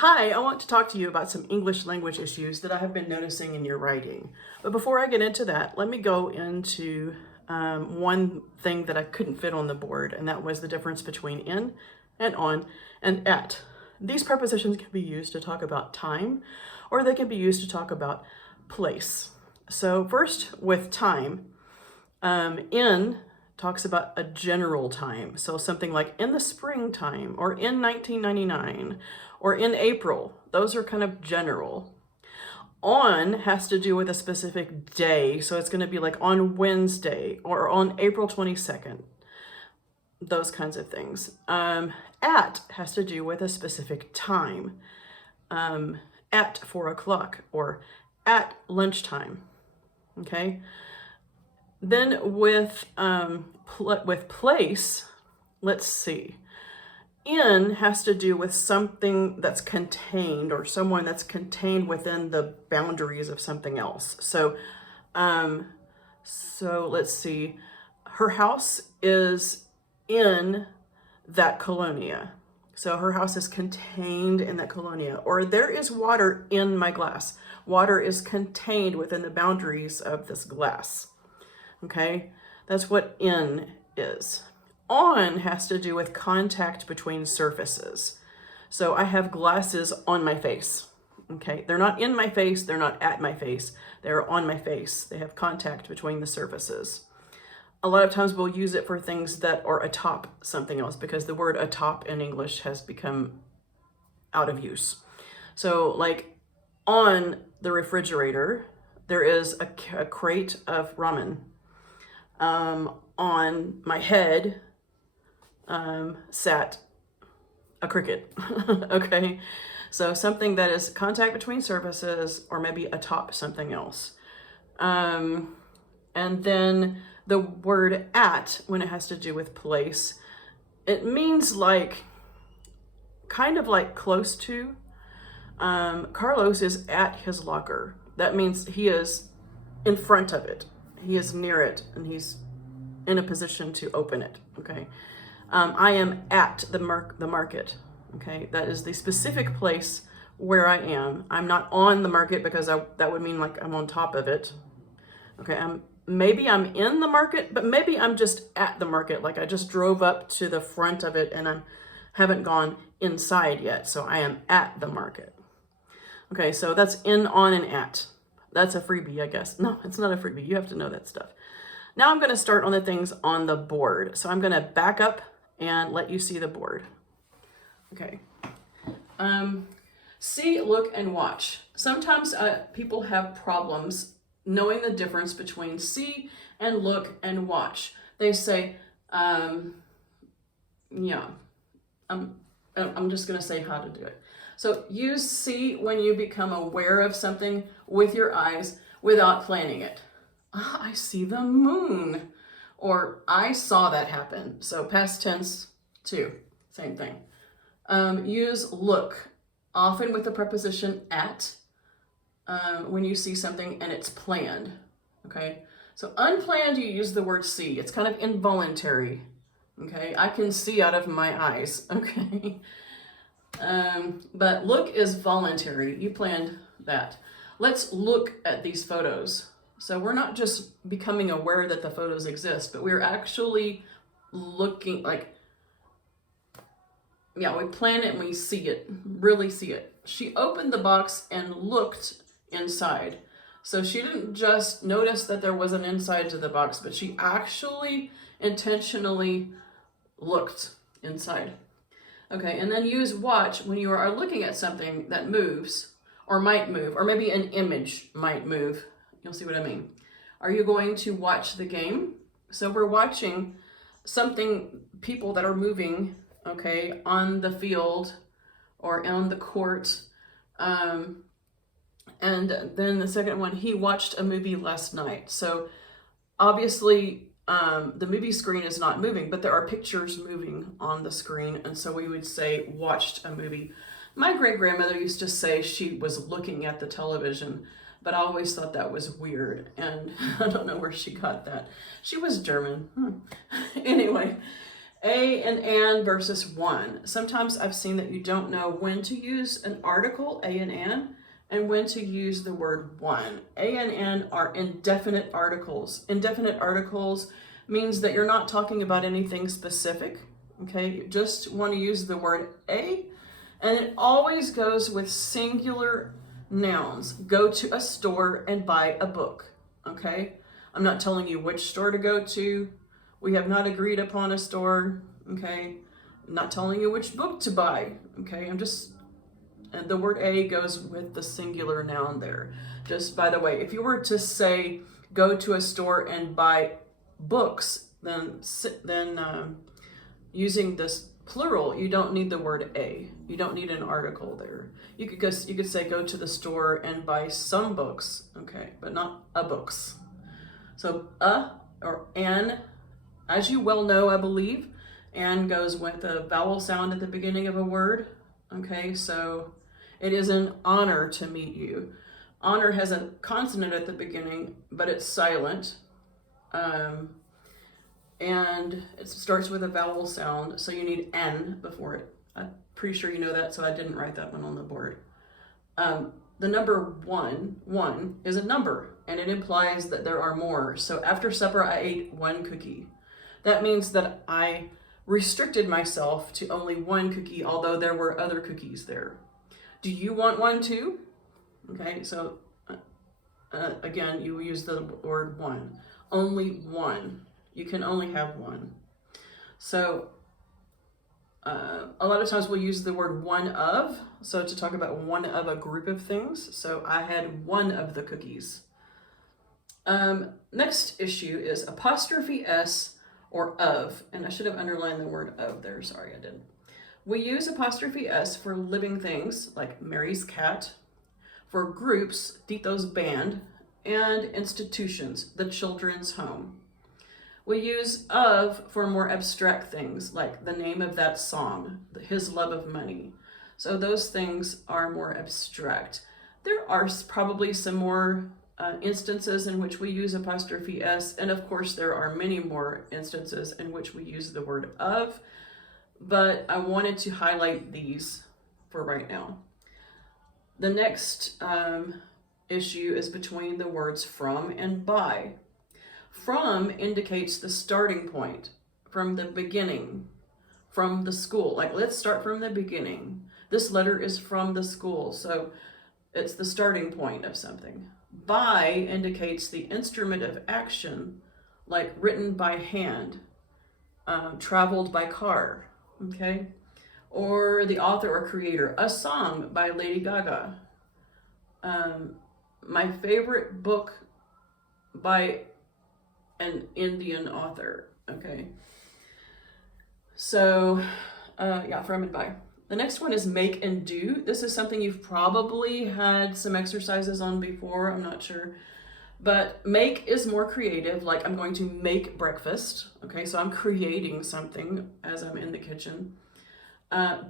Hi, I want to talk to you about some English language issues that I have been noticing in your writing. But before I get into that, let me go into one thing that I couldn't fit on the board, and that was the difference between in and on and at. These prepositions can be used to talk about time, or they can be used to talk about place. So first, with time, in talks about a general time. So something like in the springtime or in 1999 or in April. Those are kind of general. On has to do with a specific day. So it's going to be like on Wednesday or on April 22nd. Those kinds of things. At has to do with a specific time. At 4 o'clock or at lunchtime. Okay. Then with place, let's see. In has to do with something that's contained or someone that's contained within the boundaries of something else. So let's see. Her house is in that colonia. So her house is contained in that colonia. Or there is water in my glass. Water is contained within the boundaries of this glass. Okay, that's what in is. On has to do with contact between surfaces. So I have glasses on my face. Okay, they're not in my face, they're not at my face, they're on my face. They have contact between the surfaces. A lot of times we'll use it for things that are atop something else because the word atop in English has become out of use. So like on the refrigerator, there is a crate of ramen. On my head sat a cricket. Okay, so something that is contact between surfaces or maybe atop something else. And then the word at, when it has to do with place, it means like kind of like close to. Carlos is at his locker. That means he is in front of it. He is near it and he's in a position to open it. Okay. I am at the market. Okay. That is the specific place where I am. I'm not on the market because that would mean like I'm on top of it. Okay. Maybe I'm in the market, but maybe I'm just at the market. Like I just drove up to the front of it and I haven't gone inside yet. So I am at the market. Okay. So that's in, on, and at. That's a freebie, I guess. No, it's not a freebie. You have to know that stuff. Now I'm going to start on the things on the board. So I'm going to back up and let you see the board. Okay. See, look, and watch. Sometimes people have problems knowing the difference between see and look and watch. They say, yeah, I'm just going to say how to do it. So use see when you become aware of something with your eyes without planning it. I see the moon, or I saw that happen. So past tense too, same thing. Use look, often with the preposition at, when you see something and it's planned. Okay, so unplanned, you use the word see. It's kind of involuntary. Okay, I can see out of my eyes. Okay. But look is voluntary. You planned that. Let's look at these photos. So we're not just becoming aware that the photos exist, but we're actually looking like, yeah, we plan it and we see it, really see it. She opened the box and looked inside. So she didn't just notice that there was an inside to the box, but she actually intentionally looked inside. Okay, and then use watch when you are looking at something that moves or might move, or maybe an image might move. You'll see what I mean. Are you going to watch the game? So we're watching something, people that are moving, okay, on the field or on the court. And then the second one, he watched a movie last night. So obviously, the movie screen is not moving, but there are pictures moving on the screen. And so we would say watched a movie. My great-grandmother used to say she was looking at the television, but I always thought that was weird. And I don't know where she got that. She was German. Anyway, A and an versus one. Sometimes I've seen that you don't know when to use an article, a and an, and when to use the word one. A and an are indefinite articles. Indefinite articles means that you're not talking about anything specific. Okay, you just want to use the word a, and it always goes with singular nouns. Go to a store and buy a book. Okay, I'm not telling you which store to go to. We have not agreed upon a store. Okay, I'm not telling you which book to buy. Okay, and the word a goes with the singular noun there. Just by the way, if you were to say go to a store and buy books, then using this plural, you don't need the word a. You don't need an article there. You could say go to the store and buy some books, okay, but not a books. So or an, as you well know, I believe, and goes with a vowel sound at the beginning of a word. Okay, so it is an honor to meet you. Honor has a consonant at the beginning, but it's silent. And it starts with a vowel sound, so you need N before it. I'm pretty sure you know that, so I didn't write that one on the board. The number one is a number, and it implies that there are more. So after supper, I ate one cookie. That means that I restricted myself to only one cookie, although there were other cookies there. Do you want one too? Okay, so again, you use the word one. Only one. You can only have one. So a lot of times we'll use the word one of, so to talk about one of a group of things. So I had one of the cookies. Next issue is apostrophe S or of, and I should have underlined the word of there, sorry I didn't. We use apostrophe S for living things like Mary's cat, for groups, Tito's band, and institutions, the children's home. We use of for more abstract things like the name of that song, his love of money. So those things are more abstract. There are probably some more instances in which we use apostrophe S, and of course there are many more instances in which we use the word of, but I wanted to highlight these for right now. The next issue is between the words from and by. From indicates the starting point, from the beginning, from the school. Like, let's start from the beginning. This letter is from the school, so it's the starting point of something. By indicates the instrument of action, like written by hand, traveled by car, okay? Or the author or creator, a song by Lady Gaga. My favorite book by an Indian author, okay? So, from and by. The next one is make and do. This is something you've probably had some exercises on before, I'm not sure. But make is more creative, like I'm going to make breakfast, okay? So I'm creating something as I'm in the kitchen.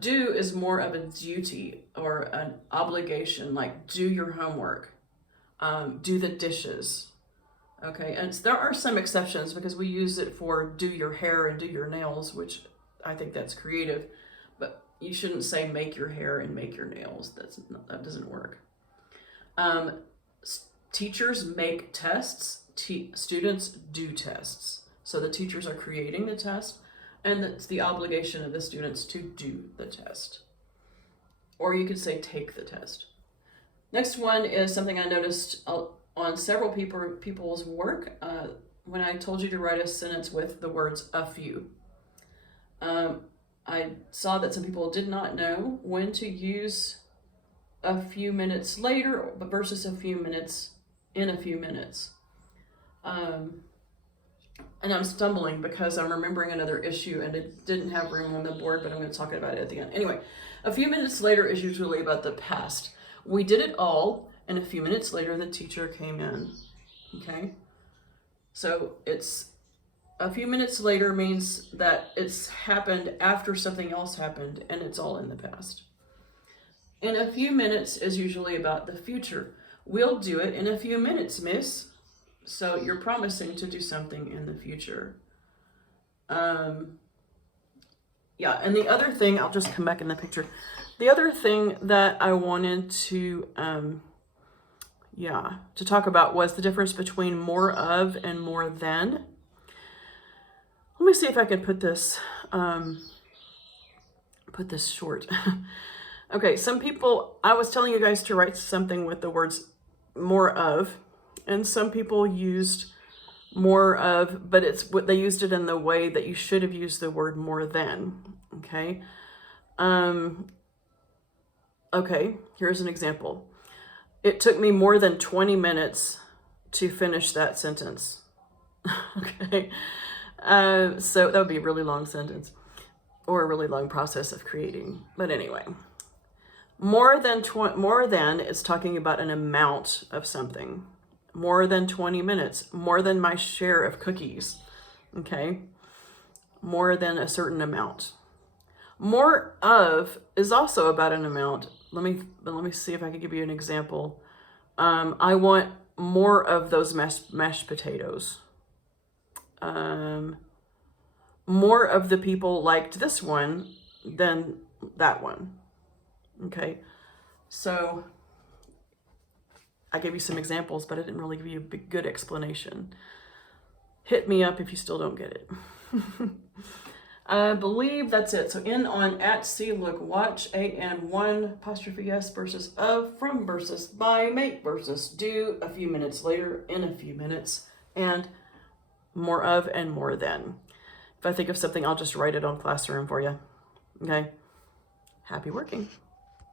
Do is more of a duty or an obligation, like do your homework, do the dishes. Okay, and there are some exceptions because we use it for do your hair and do your nails, which I think that's creative, but you shouldn't say make your hair and make your nails. That doesn't work. Teachers make tests, students do tests. So the teachers are creating the test, and it's the obligation of the students to do the test. Or you could say take the test. Next one is something I noticed on several people's work when I told you to write a sentence with the words a few. I saw that some people did not know when to use a few minutes later versus a few minutes in a few minutes. And I'm stumbling because I'm remembering another issue and it didn't have room on the board, but I'm going to talk about it at the end. Anyway, a few minutes later is usually about the past. We did it all, and a few minutes later the teacher came in, okay? So it's a few minutes later means that it's happened after something else happened and it's all in the past. In a few minutes is usually about the future. We'll do it in a few minutes, miss. So you're promising to do something in the future. Yeah, and the other thing, I'll just come back in the picture. The other thing that I wanted to, to talk about was the difference between more of and more than. Let me see if I can put this short. Okay, some people, I was telling you guys to write something with the words more of, and some people used more of, but it's what they used it in the way that you should have used the word more than. Okay. Okay, here's an example. It took me more than 20 minutes to finish that sentence. Okay. So that would be a really long sentence or a really long process of creating. But anyway, more than is talking about an amount of something. More than 20 minutes, more than my share of cookies. Okay. More than a certain amount. More of is also about an amount. Let me see if I can give you an example. I want more of those mashed potatoes. More of the people liked this one than that one. Okay, so I gave you some examples, but I didn't really give you a good explanation. Hit me up if you still don't get it. I believe that's it. So in on at see look watch AN1 ' versus of from versus by make versus do a few minutes later in a few minutes and more of and more than. If I think of something, I'll just write it on Classroom for you. Okay. Happy working.